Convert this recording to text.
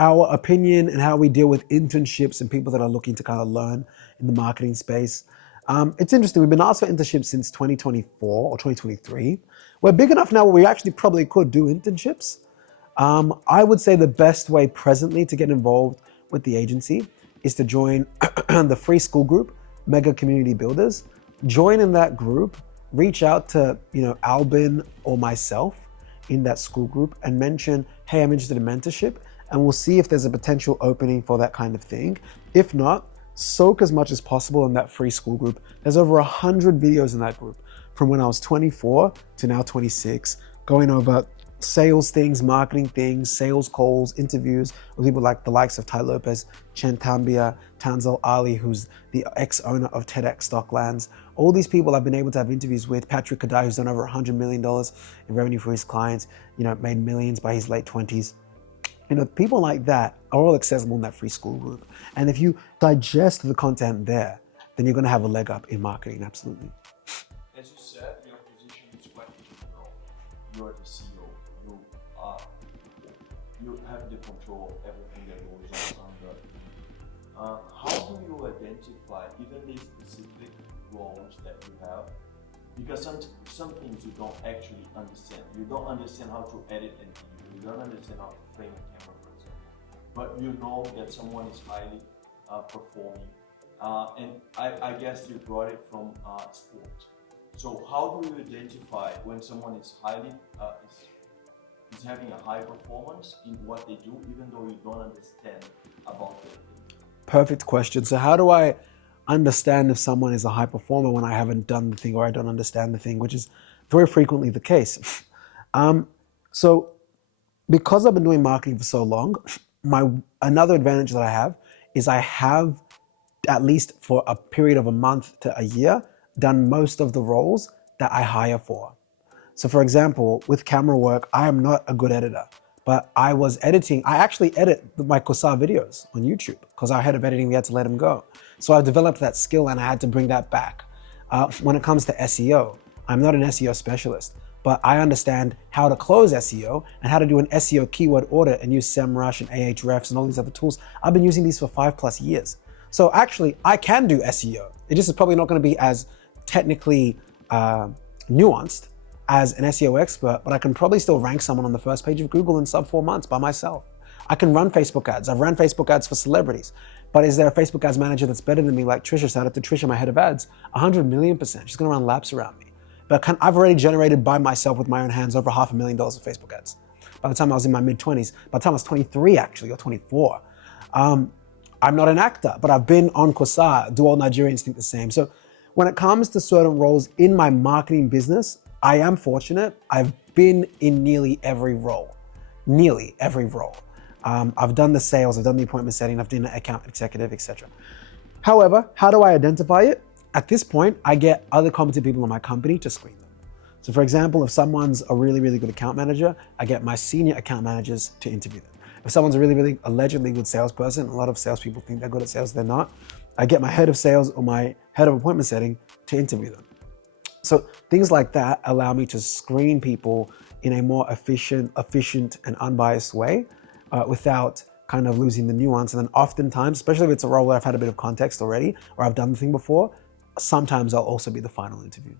our opinion and how we deal with internships and people that are looking to kind of learn in the marketing space. It's interesting. We've been asked for internships since 2024 or 2023. We're big enough now where we actually probably could do internships. I would say the best way presently to get involved with the agency is to join the free Skool group, Mega Community Builders. Join in that group, reach out to Albin or myself in that Skool group and mention, hey, I'm interested in mentorship, and we'll see if there's a potential opening for that kind of thing. If not, soak as much as possible in that free Skool group. There's over 100 videos in that group from when I was 24 to now 26, going over sales things, marketing things, sales calls, interviews with people like the likes of Ty Lopez, Chen Tambia, Tanzil Ali, who's the ex-owner of TEDx Stocklands. All these people I've been able to have interviews with. Patrick Kadai, who's done over $100 million in revenue for his clients, made millions by his late 20s. People like that are all accessible in that free Skool group. And if you digest the content there, then you're going to have a leg up in marketing, absolutely. As you said, your position is quite difficult. You are the CEO. You have the control of everything that goes on under. How do you identify even the specific roles that you have? Because some things you don't actually understand. You don't understand how to edit an video. You don't understand how to frame a camera, for example. But you know that someone is highly performing. And I guess you brought it from sport. So how do you identify when someone is highly is having a high performance in what they do, even though you don't understand about it? Perfect question. So how do I understand if someone is a high performer when I haven't done the thing or I don't understand the thing, which is very frequently the case? So because I've been doing marketing for so long, another advantage that I have is I have, at least for a period of a month to a year, done most of the roles that I hire for. So for example, with camera work, I am not a good editor, but I actually edit my Kosa videos on YouTube because our head of editing, we had to let him go. So I developed that skill and I had to bring that back. When it comes to SEO, I'm not an SEO specialist, but I understand how to close SEO and how to do an SEO keyword audit and use SEMrush and Ahrefs and all these other tools. I've been using these for 5+ years. So actually, I can do SEO. It just is probably not going to be as technically nuanced as an SEO expert, but I can probably still rank someone on the first page of Google in sub 4 months by myself. I can run Facebook ads. I've run Facebook ads for celebrities. But is there a Facebook ads manager that's better than me, like Trisha? Shout out to Trisha, my head of ads, 100,000,000%. She's gonna run laps around me. But I've already generated by myself with my own hands over $500,000 of Facebook ads. By the time I was in my mid-20s, by the time I was 23 actually, or 24. I'm not an actor, but I've been on Kosa. Do all Nigerians think the same? So when it comes to certain roles in my marketing business, I am fortunate. I've been in nearly every role. I've done the sales, I've done the appointment setting, I've done the account executive, etc. However, how do I identify it? At this point, I get other competent people in my company to screen them. So for example, if someone's a really, really good account manager, I get my senior account managers to interview them. If someone's a really, really allegedly good salesperson, a lot of salespeople think they're good at sales, they're not. I get my head of sales or my head of appointment setting to interview them. So things like that allow me to screen people in a more efficient and unbiased way without kind of losing the nuance. And then oftentimes, especially if it's a role where I've had a bit of context already or I've done the thing before, sometimes I'll also be the final interview.